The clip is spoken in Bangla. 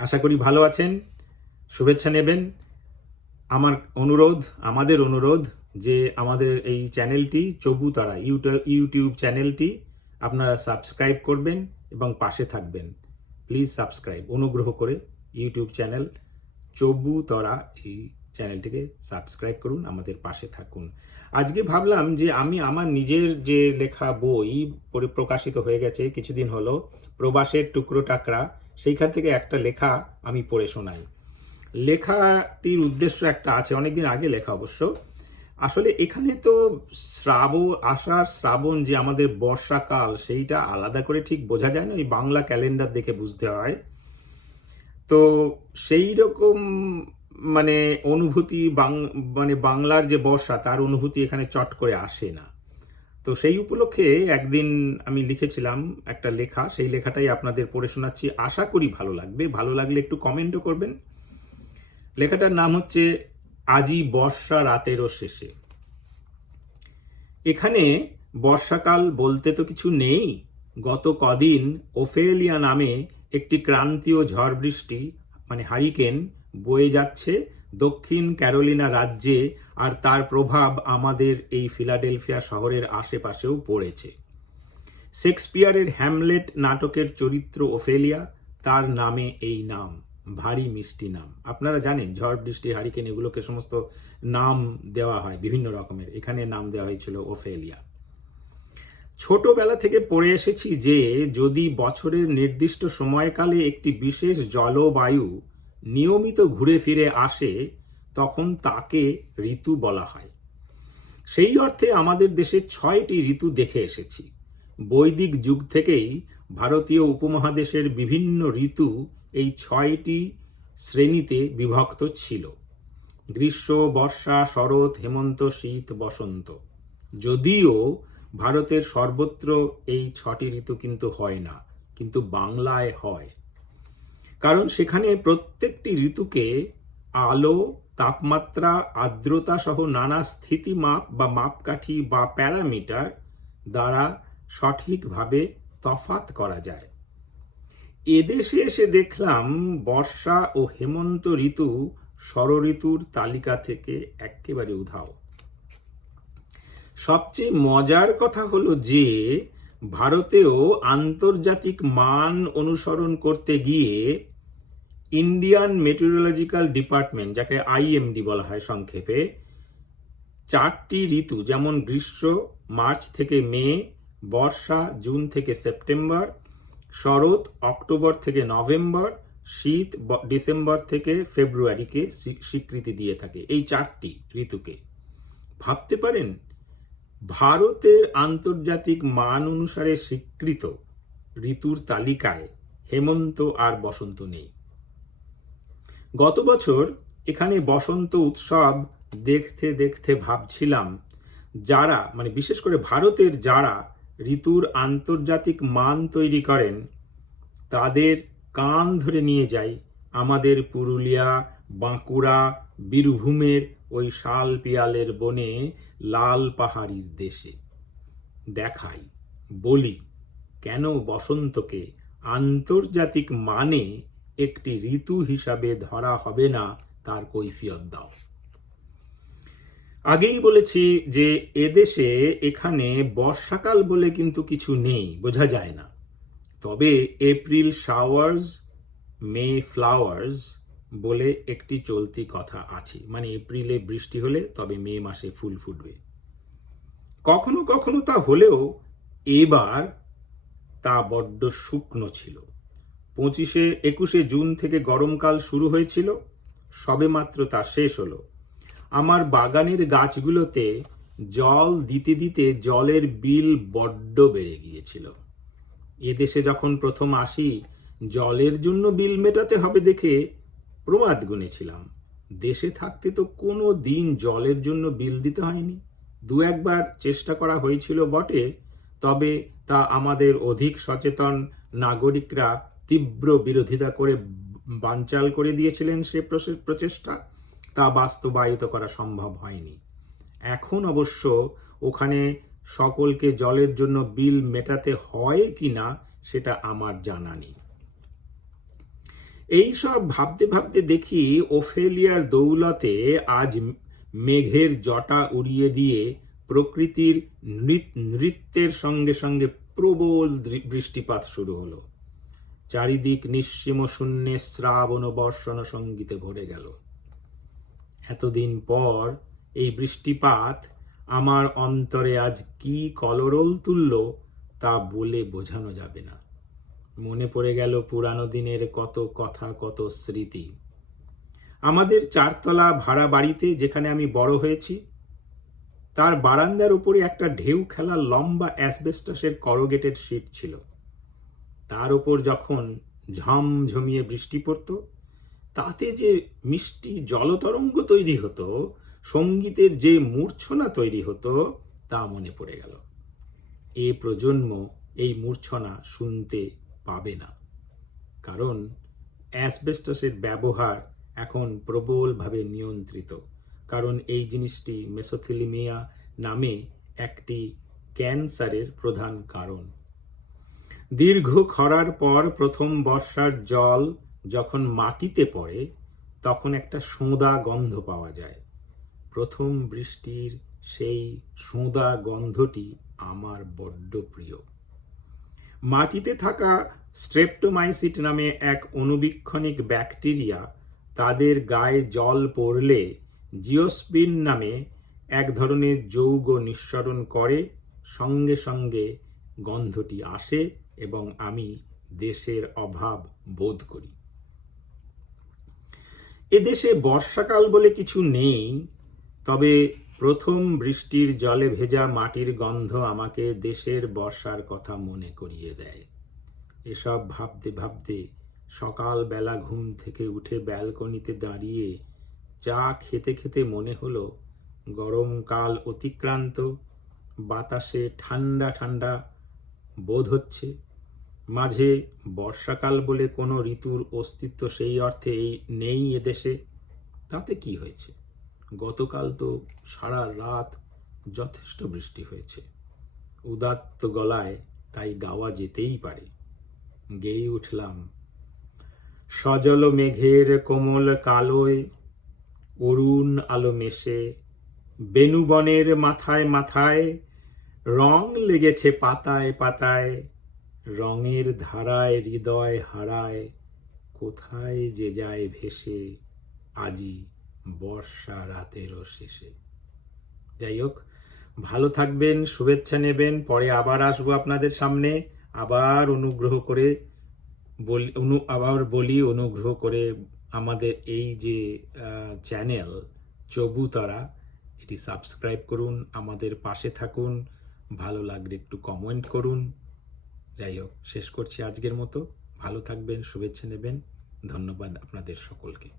আশা করি ভালো আছেন, শুভেচ্ছা নেবেন। আমার অনুরোধ, আমাদের অনুরোধ যে আমাদের এই চ্যানেলটি চবুতারা ইউটিউব চ্যানেলটি আপনারা সাবস্ক্রাইব করবেন এবং পাশে থাকবেন। প্লিজ সাবস্ক্রাইব, অনুগ্রহ করে ইউটিউব চ্যানেল চবুতরা এই চ্যানেলটিকে সাবস্ক্রাইব করুন, আমাদের পাশে থাকুন। আজকে ভাবলাম যে আমি আমার নিজের যে লেখা বই পরি- প্রকাশিত হয়ে গেছে, কিছুদিন হলো, প্রবাসের টুকরো টাকরা সেইখান থেকে একটা লেখা আমি পড়ে শোনাই। লেখাটির উদ্দেশ্য একটা আছে, অনেকদিন আগে লেখা অবশ্য। আসলে এখানে তো শ্রাবণ, আষাঢ়, শ্রাবণ যে আমাদের বর্ষাকাল, সেইটা আলাদা করে ঠিক বোঝা যায় না এই বাংলা ক্যালেন্ডার দেখে বুঝতে হয়। তো সেই রকম মানে অনুভূতি বাং- মানে বাংলার যে বর্ষা, তার অনুভূতি এখানে চট করে আসে না। তো সেই উপলক্ষে একদিন আমি লিখেছিলাম একটা লেখা, সেই লেখাটাই আপনাদের পড়ে শোনাচ্ছি। আশা করি ভালো লাগবে। ভালো লাগলে একটু কমেন্টও করবেন। লেখাটার নাম হচ্ছে, আজি বর্ষা রাতেরও শেষে। এখানে বর্ষাকাল বলতে তো কিছু নেই। গত কদিন ওফেলিয়া নামে একটি ক্রান্তীয় ঝড় বৃষ্টি মানে হারিকেন, বয়ে যাচ্ছে। দক্ষিণ ক্যারোলিনা রাজ্যে আর তার প্রভাব আমাদের এই ফিলাডেলফিয়া শহরের আশেপাশেও পড়েছে। শেক্সপিয়ারের হ্যামলেট নাটকের চরিত্র ওফেলিয়া, তার নামে এই নাম, ভারী মিষ্টি নাম। আপনারা জানেন, ঝড়, বৃষ্টি, হারিকেন, এগুলোকে সমস্ত নাম দেওয়া হয়, বিভিন্ন রকমের। এখানে নাম দেওয়া হয়েছিল ওফেলিয়া। ছোটবেলা থেকে পড়ে এসেছি যে, যদি বছরের নির্দিষ্ট সময়কালে একটি বিশেষ জলবায়ু নিয়মিত ঘুরে ফিরে আসে, তখন তাকে ঋতু বলা হয়। সেই অর্থে আমাদের দেশে ছয়টি ঋতু দেখে এসেছি। বৈদিক যুগ থেকেই ভারতীয় উপমহাদেশের বিভিন্ন ঋতু এই ছয়টি শ্রেণীতে বিভক্ত ছিল। গ্রীষ্ম, বর্ষা, শরৎ, হেমন্ত, শীত, বসন্ত। যদিও ভারতের সর্বত্র এই ছটি ঋতু কিন্তু হয় না, কিন্তু বাংলায় হয়। কারণ সেখানে প্রত্যেকটি ঋতুকে আলো, তাপমাত্রা, আর্দ্রতা সহ নানা স্থিতিমাপ বা মাপকাঠি বা প্যারামিটার দ্বারা সঠিকভাবে তফাত করা যায়। এদেশে এসে দেখলাম বর্ষা ও হেমন্ত ঋতু ষড়ঋতুর তালিকা থেকে একেবারে উধাও। সবচেয়ে মজার কথা হলো যে, ভারতেও আন্তর্জাতিক মান অনুসরণ করতে গিয়ে ইন্ডিয়ান মেটেরিওলজিক্যাল ডিপার্টমেন্ট যাকে আইএমডি বলা হয় সংক্ষেপে, চারটি ঋতু, যেমন গ্রীষ্ম, মার্চ থেকে মে, বর্ষা, জুন থেকে সেপ্টেম্বর, শরৎ, অক্টোবর থেকে নভেম্বর, শীত ডিসেম্বর থেকে ফেব্রুয়ারিকে স্বীকৃতি দিয়ে থাকে এই চারটি ঋতুকে। ভাবতে পারেন, ভারতের আন্তর্জাতিক মান অনুসারে স্বীকৃত ঋতুর তালিকায় হেমন্ত আর বসন্ত নেই। গত বছর এখানে বসন্ত উৎসব দেখতে দেখতে ভাবছিলাম, যারা মানে বিশেষ করে ভারতের যারা ঋতুর আন্তর্জাতিক মান তৈরি করেন, তাদের কান ধরে নিয়ে যাই আমাদের পুরুলিয়া, বাঁকুড়া, বীরভূমের ওই শাল পিয়ালের বনে লাল পাহাড়ির দেশে। দেখাই, বলি, কেন বসন্তকে আন্তর্জাতিক মানে একটি ঋতু হিসাবে ধরা হবে না, তার কৈফিয়ত দাও। আগেই বলেছি যে এদেশে এখানে বর্ষাকাল বলে কিন্তু কিছু নেই, বোঝা যায় না। তবে এপ্রিল শাওয়ার্স, মে ফ্লাওয়ার্স বলে একটি চলতি কথা আছে। মানে এপ্রিলে বৃষ্টি হলে তবে মে মাসে ফুল ফুটবে। কখনো কখনো তা হলেও এবার তা বড্ড শুকনো ছিল। পঁচিশে, একুশে জুন থেকে গরমকাল শুরু হয়েছিল। সবেমাত্র তা শেষ হলো। আমার বাগানের গাছগুলোতে জল দিতে দিতে জলের বিল বড্ড বেড়ে গিয়েছিল। এদেশে যখন প্রথম আসি, জলের জন্য বিল মেটাতে হবে দেখে প্রমাদ গুনেছিলাম। দেশে থাকতে তো কোনো দিন জলের জন্য বিল দিতে হয়নি। দু একবার চেষ্টা করা হয়েছিল বটে, তবে তা আমাদের অধিক সচেতন নাগরিকরা তীব্র বিরোধিতা করে বানচাল করে দিয়েছিলেন সে প্রচেষ্টা, তা বাস্তবায়িত করা সম্ভব হয়নি। এখন অবশ্য ওখানে সকলকে জলের জন্য বিল মেটাতে হয় কি না, সেটা আমার জানা নেই। এই সব ভাবতে ভাবতে দেখি ওফেলিয়ার দৌলতে আজ মেঘের জটা উড়িয়ে দিয়ে প্রকৃতির নৃত্যের সঙ্গে সঙ্গে প্রবল বৃষ্টিপাত শুরু হলো। চারিদিক নিঃসীম শূন্যে শ্রাবণ বর্ষণ সঙ্গীতে ভরে গেল। এতদিন পর এই বৃষ্টিপাত আমার অন্তরে আজ কি কলরল তুলল তা বলে বোঝানো যাবে না। মনে পড়ে গেল পুরানো দিনের কত কথা, কত স্মৃতি। আমাদের চারতলা ভাড়া বাড়িতে যেখানে আমি বড় হয়েছি, তার বারান্দার উপরে একটা ঢেউ খেলা লম্বা অ্যাসবেস্টাসের করগেটেড শীট ছিল। তার ওপর যখন ঝমঝমিয়ে বৃষ্টি পড়তো, তাতে যে মিষ্টি জলতরঙ্গ তৈরি হতো, সঙ্গীতের যে মূর্ছনা তৈরি হতো, তা মনে পড়ে গেল। এ প্রজন্ম এই মূর্ছনা শুনতে পাবে না। কারণ অ্যাসবেস্টাসের ব্যবহার এখন প্রবলভাবে নিয়ন্ত্রিত। কারণ এই জিনিসটি মেসোথেলিমিয়া নামে একটি ক্যান্সারের প্রধান কারণ। দীর্ঘ খরার পর প্রথম বর্ষার জল যখন মাটিতে পড়ে, তখন একটা সোঁদা গন্ধ পাওয়া যায়। প্রথম বৃষ্টির সেই সোঁদা গন্ধটি আমার বড্ড প্রিয়। মাটিতে থাকা স্ট্রেপ্টোমাইসিট নামে এক অনুবীক্ষণিক ব্যাকটেরিয়া তাদের গায়ে জল পড়লে জিওস্পিন নামে এক ধরনের যৌগ নিঃসরণ করে, সঙ্গে সঙ্গে গন্ধটি আসে এবং আমি দেশের অভাব বোধ করি। এদেশে বর্ষাকাল বলে কিছু নেই, তবে প্রথম বৃষ্টির জলে ভেজা মাটির গন্ধ আমাকে দেশের বর্ষার কথা মনে করিয়ে দেয়। এসব ভাবতে ভাবতে সকালবেলা ঘুম থেকে উঠে ব্যালকনিতে দাঁড়িয়ে চা খেতে খেতে মনে হলো গরমকাল অতিক্রান্ত, বাতাসে ঠান্ডা ঠান্ডা বোধ হচ্ছে। মাঝে বর্ষাকাল বলে কোনো ঋতুর অস্তিত্ব সেই অর্থে নেই এদেশে। তাতে কি হয়েছে? গতকাল তো সারা রাত যথেষ্ট বৃষ্টি হয়েছে। উদাত্ত গলায় তাই গাওয়া যেতেই পারে। গেয়ে উঠলাম। সজল মেঘের কোমল কালোয়, অরুণ আলো মেশে বেনুবনের মাথায় মাথায়, রং লেগেছে পাতায় পাতায় রঙের ধারায় হৃদয় হারায়, কোথায় যে যায় ভেসে, আজি বর্ষা রাতেরও শেষে। যাই হোক, ভালো থাকবেন, শুভেচ্ছা নেবেন, পরে আবার আসব আপনাদের সামনে, আবার অনুগ্রহ করে বলি, অনু, আবার বলি, অনুগ্রহ করে আমাদের এই যে চ্যানেল চবুতরা, এটি সাবস্ক্রাইব করুন, আমাদের পাশে থাকুন, ভালো লাগলে একটু কমেন্ট করুন। যাই হোক শেষ করছি আজকের মতো। ভালো থাকবেন শুভেচ্ছা নেবেন। ধন্যবাদ আপনাদের সকলকে।